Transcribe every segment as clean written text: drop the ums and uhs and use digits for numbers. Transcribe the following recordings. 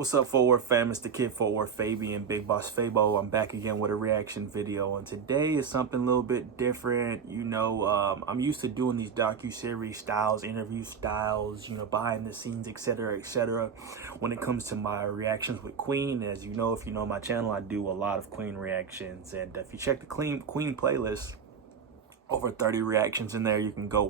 What's up, Fort Worth fam? It's the kid Fort Worth Fabian, Big Boss Fabo. I'm back again with a reaction video, and today is something a little bit different. I'm used to doing these docu-series styles, interview styles, behind the scenes, etc., etc. When it comes to my reactions with Queen, as you know, if you know my channel, I do a lot of Queen reactions, and if you check the Queen playlist, over 30 reactions in there. You can go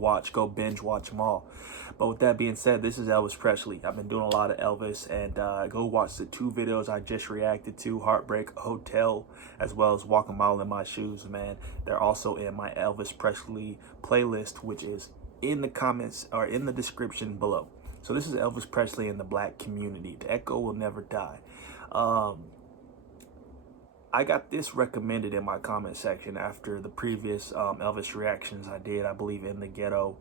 binge watch them all. But with that being said, this is Elvis Presley. I've been doing a lot of Elvis, and go watch the two videos I just reacted to, Heartbreak Hotel, as well as Walk a Mile in My Shoes, man. They're also in my Elvis Presley playlist, which is in the comments or in the description below. So this is Elvis Presley and the Black community. The echo will never die. I got this recommended in my comment section after the previous Elvis reactions I did, I believe, in the ghetto.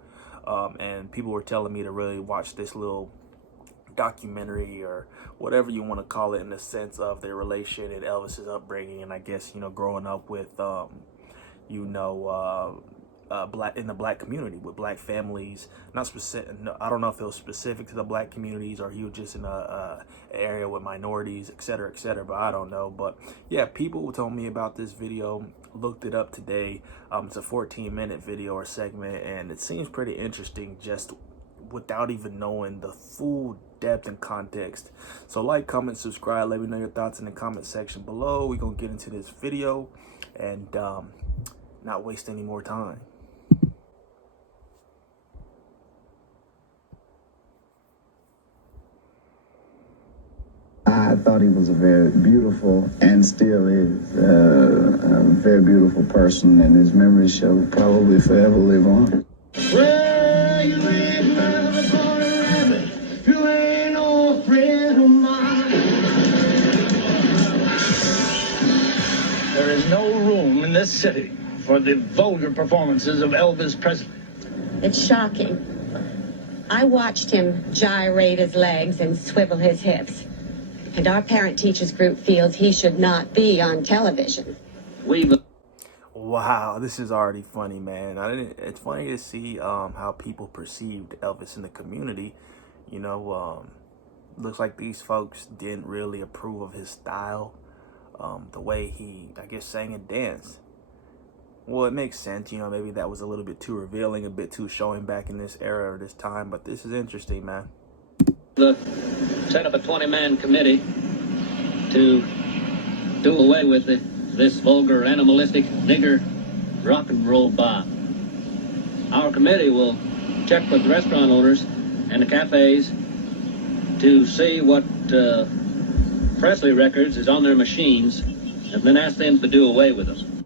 And people were telling me to really watch this little documentary or whatever you want to call it, in the sense of their relation and Elvis's upbringing. And I guess, growing up with, in the black community with black families, not specific. I don't know if it was specific to the black communities or he was just in a area with minorities, etc., etc. But I don't know. But yeah, people told me about this video. Looked it up today. It's a 14-minute video or segment, and it seems pretty interesting just without even knowing the full depth and context. So like, comment, subscribe. Let me know your thoughts in the comment section below. We're gonna get into this video and not waste any more time. I thought he was a very beautiful, and still is, a very beautiful person, and his memories shall probably forever live on. Well, you ain't never gonna rabbit. You ain't no friend of mine. There is no room in this city for the vulgar performances of Elvis Presley. It's shocking. I watched him gyrate his legs and swivel his hips. And our parent-teachers group feels he should not be on television. Wow, this is already funny, man. It's funny to see how people perceived Elvis in the community. Looks like these folks didn't really approve of his style, the way he, I guess, sang and danced. Well, it makes sense, maybe that was a little bit too revealing, a bit too showing back in this era or this time, but this is interesting, man. Set up a 20-man committee to do away with this vulgar, animalistic, nigger rock and roll bomb. Our committee will check with the restaurant owners and the cafes to see what Presley records is on their machines, and then ask them to do away with them.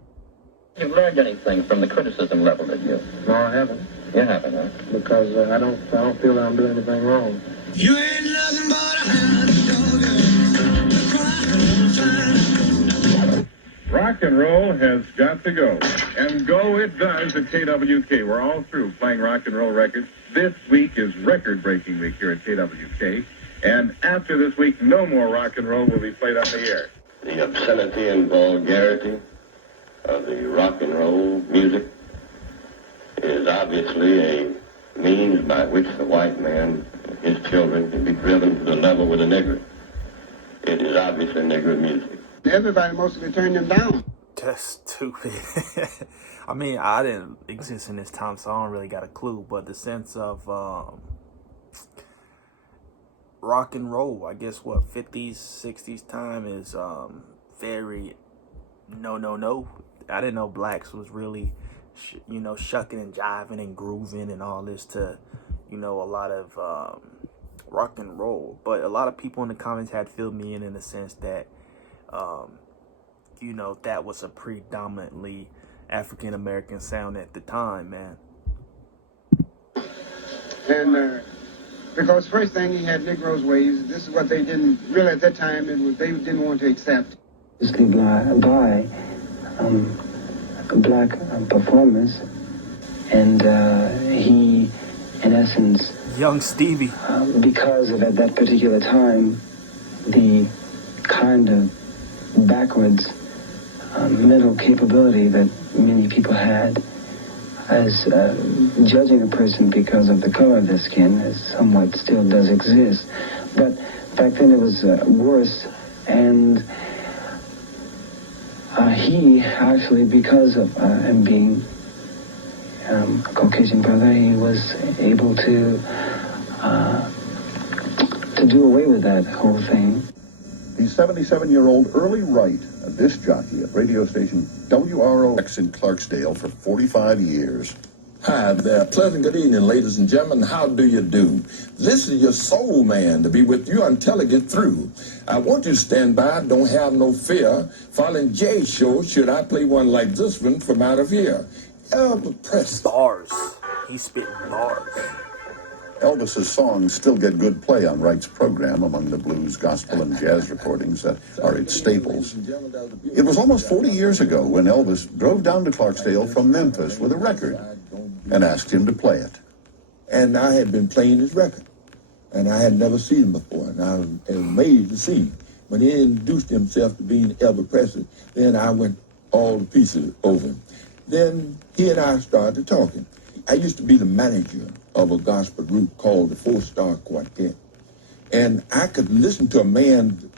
You've learned anything from the criticism leveled at you? No, I haven't. You haven't, huh? Because I don't feel that I'm doing anything wrong. You ain't nothing but a hound dog. Rock and roll has got to go. And go it does at KWK. We're all through playing rock and roll records. This week is record-breaking week here at KWK. And after this week, no more rock and roll will be played on the air. The obscenity and vulgarity of the rock and roll music is obviously a means by which the white man and his children can be driven to the level with a nigger. It is obviously nigger music. Everybody mostly turned them down. That's stupid. I mean, I didn't exist in this time, so I don't really got a clue. But the sense of rock and roll, I guess, 50s, 60s time is very no. I didn't know blacks was really, shucking and jiving and grooving and all this to, a lot of rock and roll. But a lot of people in the comments had filled me in the sense that, that was a predominantly African-American sound at the time, man. And because first thing, he had Negroes' ways. This is what they didn't really at that time. They didn't want to accept. By black performers, and he, in essence, Young Stevie, because of at that particular time the kind of backwards mental capability that many people had, as judging a person because of the color of their skin, as somewhat still does exist, but back then it was worse, and he actually, because of him being a Caucasian brother, he was able to do away with that whole thing. The 77-year-old Early Wright, a disc jockey at radio station WROX in Clarksdale for 45 years. Hi there. Pleasant good evening, ladies and gentlemen. How do you do? This is your soul man to be with you until I get through. I want you to stand by, don't have no fear. Following Jay's show, should I play one like this one from out of here? Elvis Presley. Bars. He's spitting bars. Elvis's songs still get good play on Wright's program among the blues, gospel, and jazz recordings that are its staples. It was almost 40 years ago when Elvis drove down to Clarksdale from Memphis with a record and asked him to play it. And I had been playing his record, and I had never seen him before, and I was amazed to see him. When he introduced himself to being Elvis Presley, then I went all to pieces over him. Then he and I started talking. I used to be the manager of a gospel group called the 4-Star Quartet. And I could listen to a man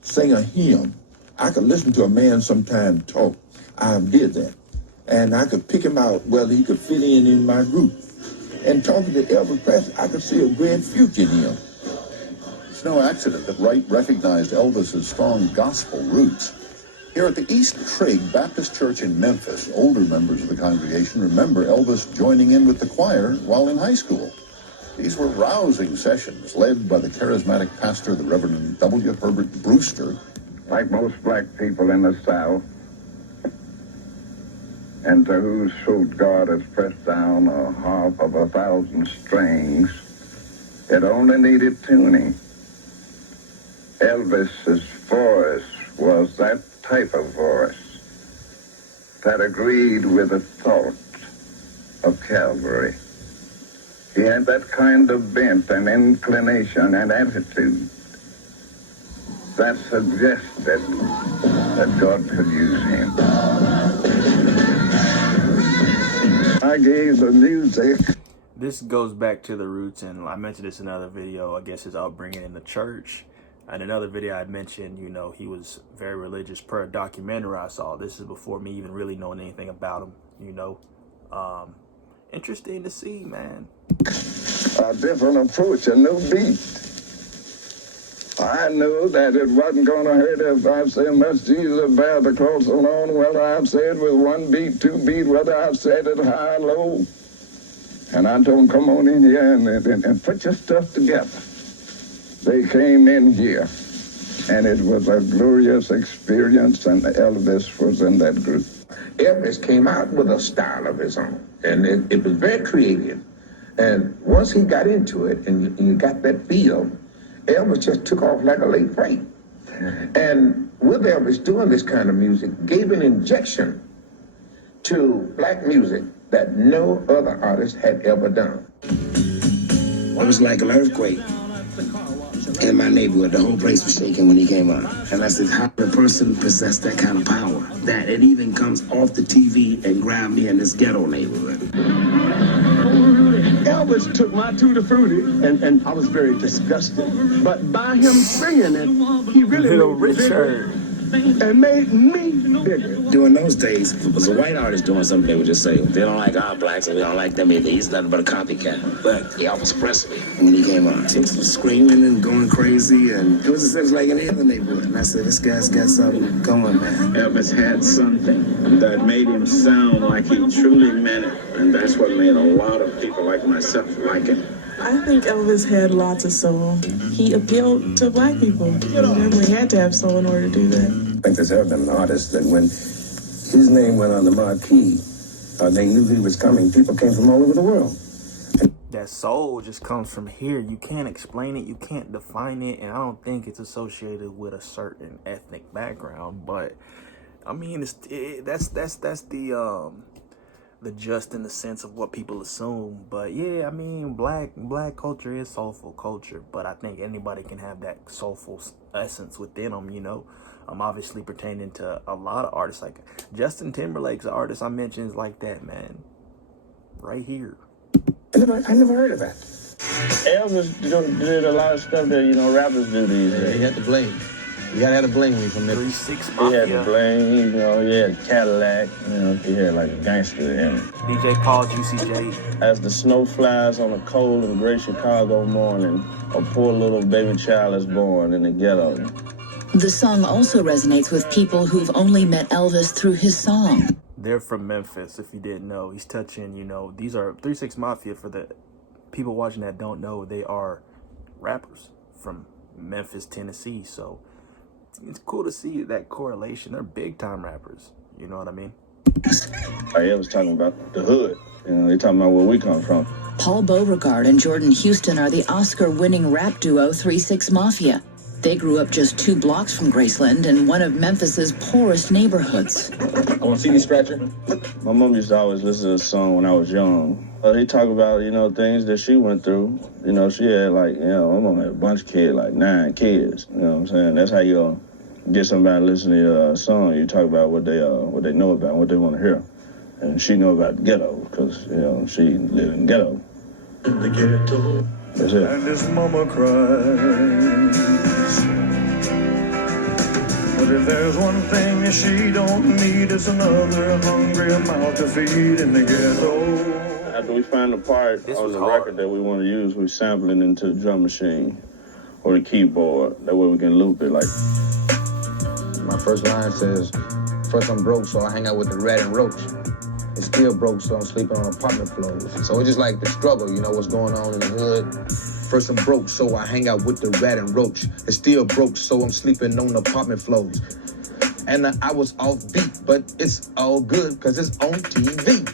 sing a hymn. I could listen to a man sometime talk. I did that. And I could pick him out whether he could fit in my group. And talking to Elvis Presley, I could see a great future in him. It's no accident that Wright recognized Elvis's strong gospel roots. Here at the East Trigg Baptist Church in Memphis, older members of the congregation remember Elvis joining in with the choir while in high school. These were rousing sessions led by the charismatic pastor, the Reverend W. Herbert Brewster. Like most black people in the South, and to whose throat God has pressed down a harp of 1,000 strings, it only needed tuning. Elvis's voice was that type of voice that agreed with the thought of Calvary. He had that kind of bent and inclination and attitude that suggested that God could use him. I gave the music. This goes back to the roots, and I mentioned this in another video, I guess his upbringing in the church. And another video I mentioned, you know, he was very religious per a documentary I saw. This is before me even really knowing anything about him, you know. Interesting to see, man. A different approach, a new beat. I knew that it wasn't going to hurt if I said, "Must Jesus bear the cross alone," whether I've said with 1 beat, 2 beat, whether I've said it high or low. And I told them, "Come on in here and put your stuff together." They came in here, and it was a glorious experience, and Elvis was in that group. Elvis came out with a style of his own, and it was very creative. And once he got into it, and you got that feel, Elvis just took off like a late freight. And with Elvis doing this kind of music, gave an injection to black music that no other artist had ever done. It was like an earthquake in my neighborhood. The whole place was shaking when he came on. And I said, how did a person possess that kind of power? That it even comes off the TV and grabbed me in this ghetto neighborhood. Elvis took my Tutti Frutti, and I was very disgusted. But by him singing it, he really made it bigger and made me bigger. During those days, if it was a white artist doing something, they would just say, they don't like our blacks and we don't like them either. He's nothing but a copycat. But Elvis Presley, when he came on, he was screaming and going crazy, and it was like any other neighborhood. And I said, this guy's got something going, man. Elvis had something that made him sound like he truly meant it. And that's what made a lot of people like myself like him. I think Elvis had lots of soul. He appealed to black people. He definitely had to have soul in order to do that. I think there's ever been an artist that when his name went on the marquee, they knew he was coming. People came from all over the world. That soul just comes from here. You can't explain it. You can't define it. And I don't think it's associated with a certain ethnic background. But, I mean, that's the just in the sense of what people assume. But yeah, I mean, black culture is soulful culture, but I think anybody can have that soulful essence within them, you know. Obviously pertaining to a lot of artists, like Justin Timberlake's artist I mentioned is like that, man, right here. I never heard of that. Elvis did a lot of stuff that, you know, rappers do these days. He had to bling. You gotta have the bling when you from Memphis. 3-6 He Mafia. had the bling, you know, he had a Cadillac, you know, he had like a gangster in it. DJ Paul, Juicy J. As the snow flies on a cold and gray Chicago morning, a poor little baby child is born in the ghetto. The song also resonates with people who've only met Elvis through his song. They're from Memphis, if you didn't know. He's touching, you know, these are 3-6 Mafia. For the people watching that don't know, they are rappers from Memphis, Tennessee. So it's cool to see that correlation. They're big time rappers. You know what I mean? I was talking about the hood. You know, they talking about where we come from. Paul Beauregard and Jordan Houston are the Oscar-winning rap duo 3-6 Mafia. They grew up just 2 blocks from Graceland in one of Memphis's poorest neighborhoods. I want to see you scratcher. My mom used to always listen to this song when I was young. They talk about, you know, things that she went through. You know, she had like, you know, my mom had a bunch of kids, like 9 kids. You know what I'm saying? That's how you get somebody to listen to your song. You talk about what they know about, what they want to hear. And she know about the ghetto because, you know, she lived in the ghetto. In the ghetto. That's it. And his mama cries. But if there's one thing that she don't need, it's another hungry mouth to feed in the ghetto. After we find the part on the record that we want to use, we sample it into the drum machine or the keyboard. That way we can loop it like. My first line says, first I'm broke, so I hang out with the rat and roach. It's still broke, so I'm sleeping on apartment floors. So it's just like the struggle, you know, what's going on in the hood. First I'm broke, so I hang out with the rat and roach. It's still broke, so I'm sleeping on apartment floors. And I was off beat, but it's all good, because it's on TV.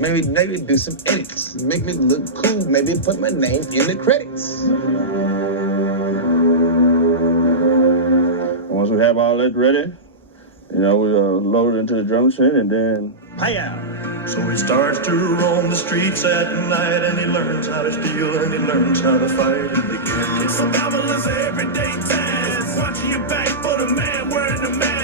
maybe do some edits, make me look cool, maybe put my name in the credits. Once we have all that ready, you know, we load it into the drum machine and then Hi-ya! So he starts to roam the streets at night, and he learns how to steal and he learns how to fight in the ghetto. It's survival is everyday task. Watching your back for the man wearing the mask.